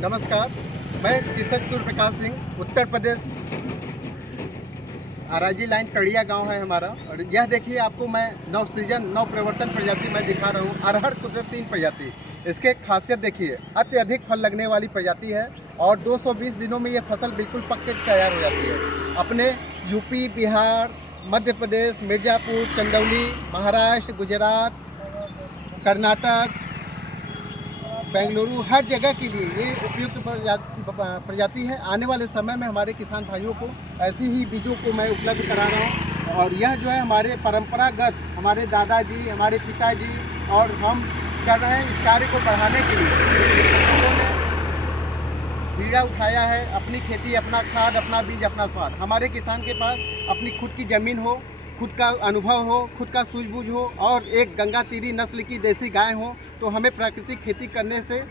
नमस्कार, मैं कृषक सूर्य प्रकाश सिंह, उत्तर प्रदेश, अराजी लाइन कड़िया गांव है हमारा। और यह देखिए, आपको मैं नवसृजन नवप्रवर्तन प्रजाति मैं दिखा रहा हूँ। अरहर कुदरत 3 प्रजाति। इसके खासियत देखिए, अत्यधिक फल लगने वाली प्रजाति है और 220 दिनों में ये फसल बिल्कुल पक के तैयार हो जाती है। अपने यूपी, बिहार, मध्य प्रदेश, मिर्ज़ापुर, चंदौली, महाराष्ट्र, गुजरात, कर्नाटक, बेंगलुरु, हर जगह के लिए ये उपयुक्त प्रजाति है। आने वाले समय में हमारे किसान भाइयों को ऐसी ही बीजों को मैं उपलब्ध करा रहा हूँ। और यह जो है हमारे परंपरागत, हमारे दादाजी, हमारे पिताजी और हम कर रहे हैं इस कार्य को बढ़ाने के लिए। उन्होंने बीड़ा उठाया है, अपनी खेती, अपना खाद, अपना बीज, अपना स्वाद। हमारे किसान के पास अपनी खुद की ज़मीन हो, खुद का अनुभव हो, खुद का सूझबूझ हो और एक गंगा तीरी नस्ल की देसी गाय हो, तो हमें प्राकृतिक खेती करने से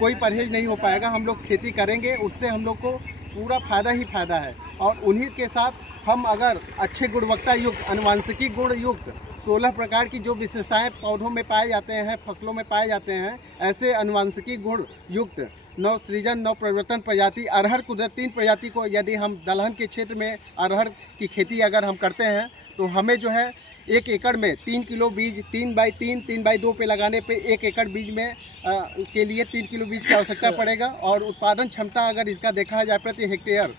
कोई परहेज नहीं हो पाएगा। हम लोग खेती करेंगे, उससे हम लोग को पूरा फ़ायदा ही फ़ायदा है। और उन्हीं के साथ हम अगर अच्छे गुणवत्ता युक्त, अनुवांशिकी गुण युक्त 16 प्रकार की जो विशेषताएं पौधों में पाए जाते हैं, फसलों में पाए जाते हैं, ऐसे अनुवांशिकी गुण युक्त नवसृजन नवप्रवर्तन प्रजाति अरहर कुदरत 3 प्रजाति को यदि हम दलहन के क्षेत्र में अरहर की खेती अगर हम करते हैं, तो हमें जो है 1 एकड़ में 3 किलो बीज 3x3, 3x2 पे लगाने पे 1 एकड़ बीज में के लिए 3 किलो बीज की आवश्यकता पड़ेगा। और उत्पादन क्षमता अगर इसका देखा जाए प्रति हेक्टेयर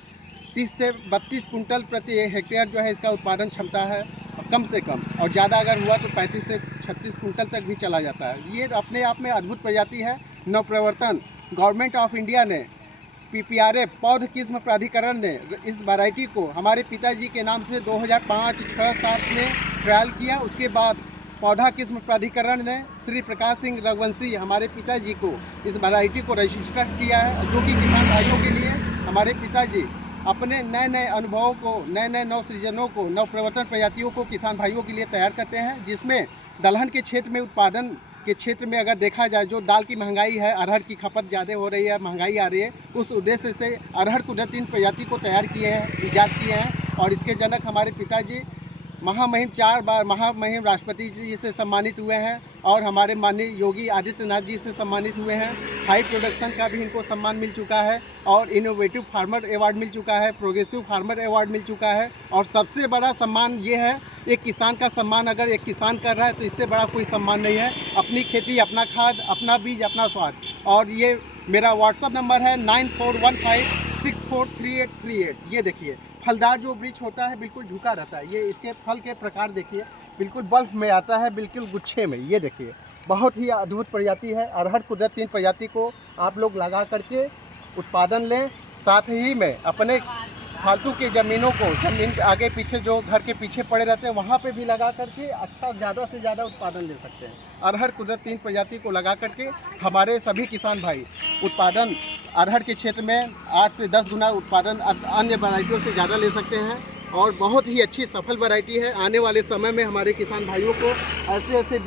30 से 32 कुंटल प्रति हेक्टेयर जो है इसका उत्पादन क्षमता है कम से कम। और ज़्यादा अगर हुआ तो 35 से 36 कुंटल तक भी चला जाता है। ये अपने आप में अद्भुत प्रजाति है। नवप्रवर्तन गवर्नमेंट ऑफ इंडिया ने PPRA पौध किस्म प्राधिकरण ने इस वैरायटी को हमारे पिताजी के नाम से 2005, 6, 7 में ट्रायल किया। उसके बाद पौधा किस्म प्राधिकरण ने श्री प्रकाश सिंह रघुवंशी हमारे पिताजी को इस वैरायटी को रजिस्टर किया है, जो कि किसान भाइयों के लिए हमारे पिताजी अपने नए नए अनुभवों को, नए नए नवसृजनों को, नवप्रवर्तन प्रजातियों को किसान भाइयों के लिए तैयार करते हैं। जिसमें दलहन के क्षेत्र में, उत्पादन के क्षेत्र में अगर देखा जाए, जो दाल की महंगाई है, अरहर की खपत ज़्यादा हो रही है, महंगाई आ रही है, उस उद्देश्य से अरहर कुदरत 3 प्रजाति को तैयार किए हैं, ईजाद किए हैं। और इसके जनक हमारे पिताजी महामहिम 4 बार महामहिम राष्ट्रपति जी से सम्मानित हुए हैं और हमारे माननीय योगी आदित्यनाथ जी से सम्मानित हुए हैं। हाई प्रोडक्शन का भी इनको सम्मान मिल चुका है और इनोवेटिव फार्मर अवार्ड मिल चुका है, प्रोग्रेसिव फार्मर अवार्ड मिल चुका है। और सबसे बड़ा सम्मान ये है, एक किसान का सम्मान अगर एक किसान कर रहा है तो इससे बड़ा कोई सम्मान नहीं है। अपनी खेती, अपना खाद, अपना बीज, अपना स्वाद। और ये मेरा व्हाट्सअप नंबर है 9415643838। ये देखिए, फलदार जो वृक्ष होता है बिल्कुल झुका रहता है। ये इसके फल के प्रकार देखिए, बिल्कुल बल्क में आता है, बिल्कुल गुच्छे में। ये देखिए, बहुत ही अद्भुत प्रजाति है। अरहर कुदरत 3 प्रजाति को आप लोग लगा करके उत्पादन लें। साथ ही में अपने फालतू की ज़मीनों को, ज़मीन आगे पीछे जो घर के पीछे पड़े रहते हैं, वहाँ पे भी लगा करके अच्छा ज़्यादा से ज़्यादा उत्पादन ले सकते हैं। अरहर कुदरत 3 प्रजाति को लगा करके हमारे सभी किसान भाई उत्पादन अरहर के क्षेत्र में 8 से 10 गुना उत्पादन अन्य वैरायटियों से ज़्यादा ले सकते हैं। और बहुत ही अच्छी सफल वैरायटी है। आने वाले समय में हमारे किसान भाइयों को ऐसे ऐसे